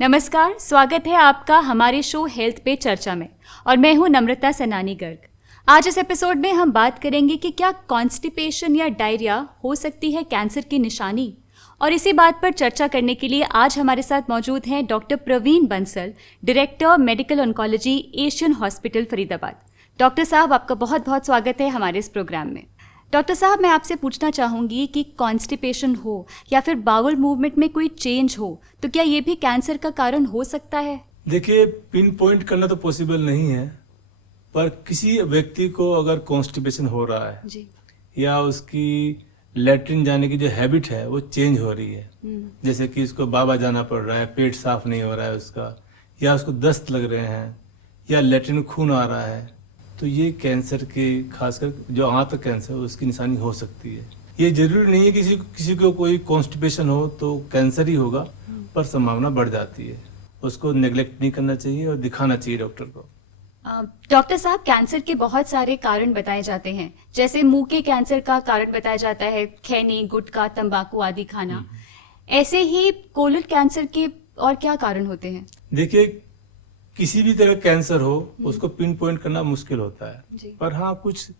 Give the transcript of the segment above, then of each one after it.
नमस्कार, स्वागत है आपका हमारे शो हेल्थ पे चर्चा में और मैं हूं नम्रता सनानी गर्ग। आज इस एपिसोड में हम बात करेंगे कि क्या कॉन्स्टिपेशन या डायरिया हो सकती है कैंसर की निशानी। और इसी बात पर चर्चा करने के लिए आज हमारे साथ मौजूद हैं doctor Praveen Bansal, director medical oncology, Asian hospital Faridabad. Doctor साहब, आपका बहुत बहुत स्वागत है हमारे इस प्रोग्राम में। डॉक्टर साहब, मैं आपसे पूछना चाहूँगी कि कॉन्स्टिपेशन हो या फिर बाउल मूवमेंट में कोई चेंज हो तो क्या ये भी कैंसर का कारण हो सकता है? देखिए, पिन पॉइंट करना तो पॉसिबल नहीं है, पर किसी व्यक्ति को अगर कॉन्स्टिपेशन हो रहा है जी। या उसकी लेटरिन जाने की जो हैबिट है वो चेंज हो रही है, जैसे कि उसको बाबा जाना पड़ रहा है, पेट साफ नहीं हो रहा है उसका, या उसको दस्त लग रहे हैं, या लेटरिन में खून आ रहा है, तो ये कैंसर के, खासकर जो आंत का कैंसर है उसकी निशानी हो सकती है। ये जरूरी नहीं है किसी को कोई कॉन्स्टिपेशन हो तो कैंसर ही होगा, पर संभावना बढ़ जाती है। उसको नेग्लेक्ट नहीं करना चाहिए और दिखाना चाहिए डॉक्टर को। डॉक्टर साहब, कैंसर के बहुत सारे कारण बताए जाते हैं, जैसे मुंह के कैंसर का कारण बताया जाता है खैनी, गुटखा, तंबाकू आदि खाना। ऐसे ही कोलन कैंसर के और क्या कारण होते हैं? देखिए, किसी भी तरह कैंसर हो उसको पिन पॉइंट करना मुश्किल होता है, पर हाँ कुछ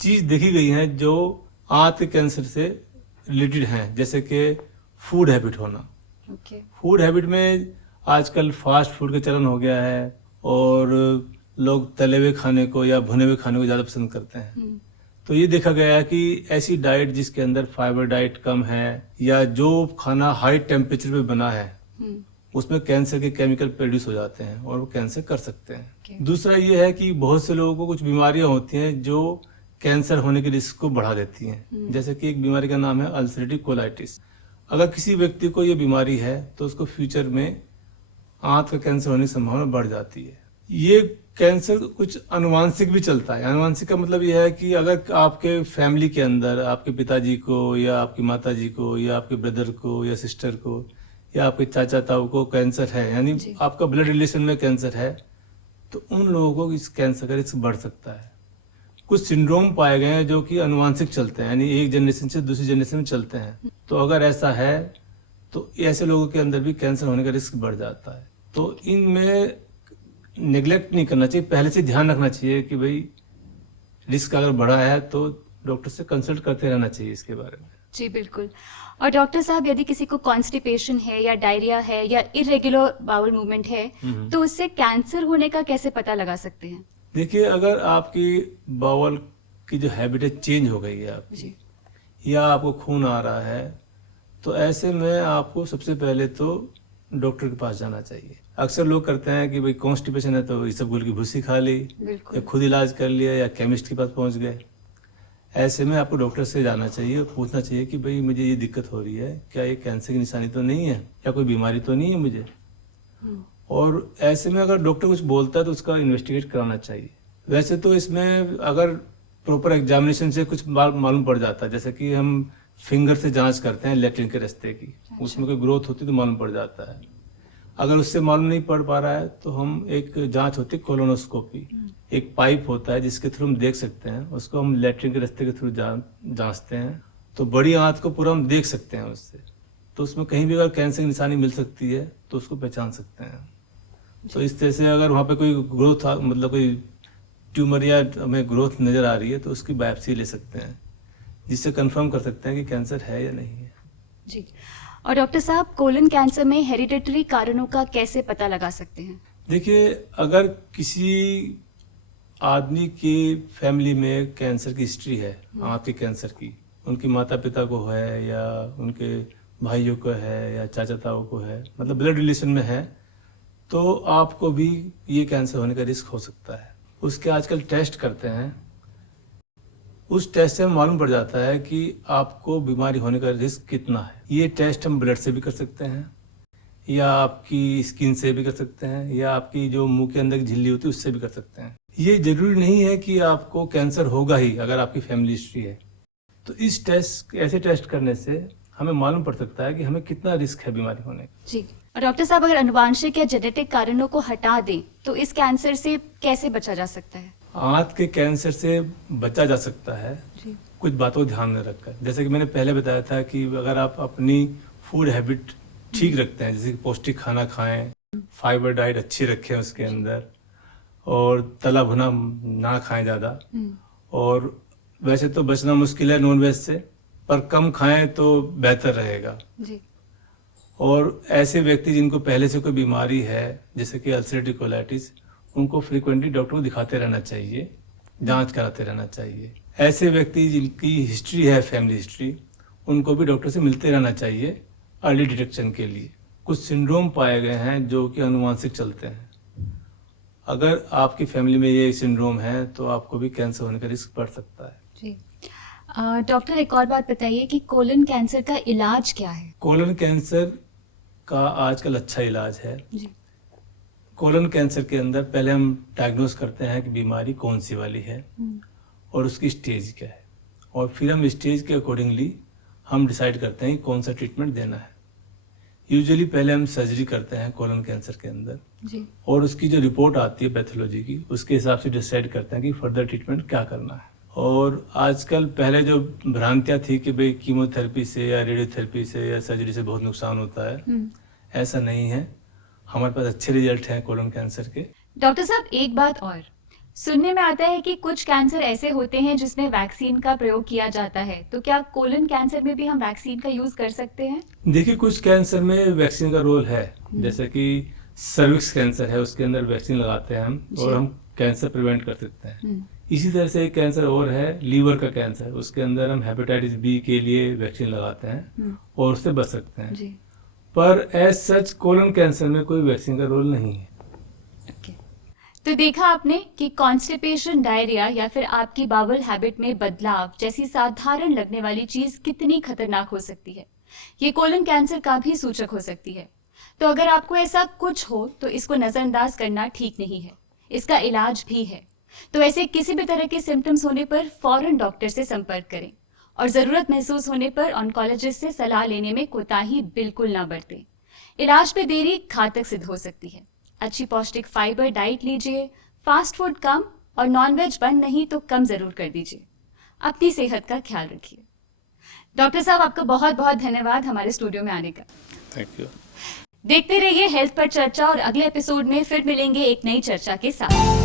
चीज देखी गई है जो आंत के कैंसर से रिलेटेड हैं, जैसे कि फूड हैबिट होना। फूड हैबिट में आजकल फास्ट फूड का चलन हो गया है और लोग तले हुए खाने को या भुने हुए खाने को ज्यादा पसंद करते हैं। तो ये देखा गया है कि ऐसी डाइट जिसके अंदर फाइबर डाइट कम है या जो खाना हाई टेम्परेचर पे बना है उसमें कैंसर के केमिकल प्रोड्यूस हो जाते हैं और वो कैंसर कर सकते हैं। दूसरा ये है कि बहुत से लोगों को कुछ बीमारियां होती हैं जो कैंसर होने के रिस्क को बढ़ा देती हैं, जैसे कि एक बीमारी का नाम है अल्सरेटिव कोलाइटिस। अगर किसी व्यक्ति को ये बीमारी है तो उसको फ्यूचर में आंत का कैंसर होने की संभावना बढ़ जाती है। ये कैंसर कुछ अनुवांशिक भी चलता है। अनुवांशिक का मतलब यह है कि अगर आपके फैमिली के अंदर आपके पिताजी को या आपकी माताजी को या आपके ब्रदर को या सिस्टर को या आपके चाचा ताऊ को कैंसर है, यानी आपका ब्लड रिलेशन में कैंसर है, तो उन लोगों को इस कैंसर का रिस्क बढ़ सकता है। कुछ सिंड्रोम पाए गए हैं जो कि अनुवांशिक चलते हैं, यानी एक जनरेशन से दूसरी जनरेशन में चलते हैं। तो अगर ऐसा है तो ऐसे लोगों के अंदर भी कैंसर होने का रिस्क बढ़ जाता है। तो इनमें नेग्लेक्ट नहीं करना चाहिए, पहले से ध्यान रखना चाहिए कि भाई रिस्क अगर बढ़ा है तो डॉक्टर से कंसल्ट करते रहना चाहिए इसके बारे में। जी बिल्कुल। और डॉक्टर साहब, यदि किसी को कॉन्स्टिपेशन है या डायरिया है या इरेगुलर बाउल मूवमेंट है तो उससे कैंसर होने का कैसे पता लगा सकते हैं? देखिए, अगर आपकी बाउल की जो हैबिट है चेंज हो गई है आपकी, या आपको खून आ रहा है, तो ऐसे में आपको सबसे पहले तो डॉक्टर के पास जाना चाहिए। अक्सर लोग करते हैं कि भाई कॉन्स्टिपेशन है तो इसबगोल की भूसी खा ली या खुद इलाज कर लिया या केमिस्ट के पास पहुंच गए। ऐसे में आपको डॉक्टर से जाना चाहिए और पूछना चाहिए कि भाई मुझे ये दिक्कत हो रही है, क्या ये कैंसर की निशानी तो नहीं है या कोई बीमारी तो नहीं है मुझे। और ऐसे में अगर डॉक्टर कुछ बोलता है तो उसका इन्वेस्टिगेट कराना चाहिए। वैसे तो इसमें अगर प्रॉपर एग्जामिनेशन से कुछ मालूम पड़ जाता है, जैसे कि हम फिंगर से जांच करते हैं लेटरिन के रास्ते की, उसमें कोई ग्रोथ होती है तो मालूम पड़ जाता है। अगर उससे मालूम नहीं पड़ पा रहा है तो हम एक जांच होती है कोलोनोस्कोपी, एक पाइप होता है जिसके थ्रू हम देख सकते हैं, उसको हम लेटरिन के रास्ते के थ्रू जांचते हैं, तो बड़ी आंत को पूरा हम देख सकते हैं उससे। तो उसमें कहीं भी अगर कैंसर की निशानी मिल सकती है तो उसको पहचान सकते हैं। तो इस तरह से अगर वहाँ पे कोई ग्रोथ मतलब कोई ट्यूमर या हमें ग्रोथ नजर आ रही है तो उसकी बायोप्सी ले सकते हैं, जिससे कंफर्म कर सकते हैं कि कैंसर है या नहीं है। जी। और डॉक्टर साहब, कोलन कैंसर में हेरिडेटरी कारणों का कैसे पता लगा सकते हैं? देखिए, अगर किसी आदमी की फैमिली में कैंसर की हिस्ट्री है, आंत के कैंसर की, उनके माता पिता को है या उनके भाइयों को है या चाचा ताऊ को है, मतलब ब्लड रिलेशन में है, तो आपको भी ये कैंसर होने का रिस्क हो सकता है। उसके आजकल टेस्ट करते हैं, उस टेस्ट से मालूम पड़ जाता है कि आपको बीमारी होने का रिस्क कितना है। ये टेस्ट हम ब्लड से भी कर सकते हैं या आपकी स्किन से भी कर सकते हैं या आपकी जो मुंह के अंदर की झिल्ली होती है उससे भी कर सकते हैं। ये जरूरी नहीं है कि आपको कैंसर होगा ही अगर आपकी फैमिली हिस्ट्री है। तो इस टेस्ट, ऐसे टेस्ट करने से हमें मालूम पड़ सकता है कि हमें कितना रिस्क है बीमारी होने का। जी। और डॉक्टर साहब, अगर अनुवांशिक या जेनेटिक कारणों को हटा दें तो इस कैंसर से कैसे बचा जा सकता है? आंत के कैंसर से बचा जा सकता है कुछ बातों को ध्यान में रखकर। जैसे कि मैंने पहले बताया था कि अगर आप अपनी फूड हैबिट ठीक रखते हैं, जैसे कि पौष्टिक खाना खाएं, फाइबर डाइट अच्छी रखें उसके अंदर, और तला भुना ना खाएं ज़्यादा। और वैसे तो बचना मुश्किल है नॉनवेज से, पर कम खाएं तो बेहतर रहेगा जी। और ऐसे व्यक्ति जिनको पहले से कोई बीमारी है जैसे कि अल्सरेटिव कोलाइटिस, उनको फ्रीक्वेंटली डॉक्टर को दिखाते रहना चाहिए, जांच कराते रहना चाहिए। ऐसे व्यक्ति जिनकी हिस्ट्री है, फैमिली हिस्ट्री, उनको भी डॉक्टर से मिलते रहना चाहिए अर्ली डिटेक्शन के लिए। कुछ सिंड्रोम पाए गए हैं जो कि अनुवांशिक चलते हैं। अगर आपकी फैमिली में ये सिंड्रोम है तो आपको भी कैंसर होने का रिस्क बढ़ सकता है। जी। डॉक्टर, एक और बात बताइए कि कोलन कैंसर का इलाज क्या है? कोलन कैंसर का आजकल अच्छा इलाज है। जी। कोलन कैंसर के अंदर पहले हम डायग्नोस करते हैं कि बीमारी कौन सी वाली है और उसकी स्टेज क्या है, और फिर हम स्टेज के अकॉर्डिंगली हम डिसाइड करते हैं कि कौन सा ट्रीटमेंट देना है। यूजुअली पहले हम सर्जरी करते हैं कोलन कैंसर के अंदर जी। और उसकी जो रिपोर्ट आती है पैथोलॉजी की, उसके हिसाब से डिसाइड करते हैं कि फर्दर ट्रीटमेंट क्या करना है। और आजकल पहले जो भ्रांतियां थी कि भाई कीमोथेरेपी से या रेडियोथेरेपी से या सर्जरी से बहुत नुकसान होता है, ऐसा नहीं है। हमारे पास अच्छे रिजल्ट हैं कोलन कैंसर के। डॉक्टर साहब, एक बात और, सुनने में आता है कि कुछ कैंसर ऐसे होते हैं जिसमें वैक्सीन का प्रयोग किया जाता है, तो क्या कोलन कैंसर में भी हम वैक्सीन का यूज कर सकते हैं? देखिए, कुछ कैंसर में वैक्सीन का रोल है। जैसे कि सर्विक्स कैंसर है, उसके अंदर वैक्सीन लगाते हैं हम और हम कैंसर प्रिवेंट कर सकते हैं। इसी तरह से एक कैंसर और है लीवर का कैंसर, उसके अंदर हम हेपेटाइटिस बी के लिए वैक्सीन लगाते हैं और उससे बच सकते हैं। जी। पर एज सच कोलन कैंसर में कोई वैक्सीन का रोल नहीं है। तो देखा आपने कि कॉन्स्टिपेशन, डायरिया या फिर आपकी बाउल हैबिट में बदलाव जैसी साधारण लगने वाली चीज कितनी खतरनाक हो सकती है। ये कोलन कैंसर का भी सूचक हो सकती है। तो अगर आपको ऐसा कुछ हो तो इसको नजरअंदाज करना ठीक नहीं है, इसका इलाज भी है। तो ऐसे किसी भी तरह के सिम्टम्स होने पर फौरन डॉक्टर से संपर्क करें और जरूरत महसूस होने पर ऑन्कोलॉजिस्ट से सलाह लेने में कोताही बिल्कुल ना बरतें। इलाज पे देरी घातक सिद्ध हो सकती है। अच्छी पौष्टिक फाइबर डाइट लीजिए, फास्ट फूड कम और नॉनवेज बंद नहीं तो कम जरूर कर दीजिए। अपनी सेहत का ख्याल रखिए। डॉक्टर साहब, आपका बहुत बहुत धन्यवाद हमारे स्टूडियो में आने का। Thank you. देखते रहिए हेल्थ पर चर्चा और अगले एपिसोड में फिर मिलेंगे एक नई चर्चा के साथ।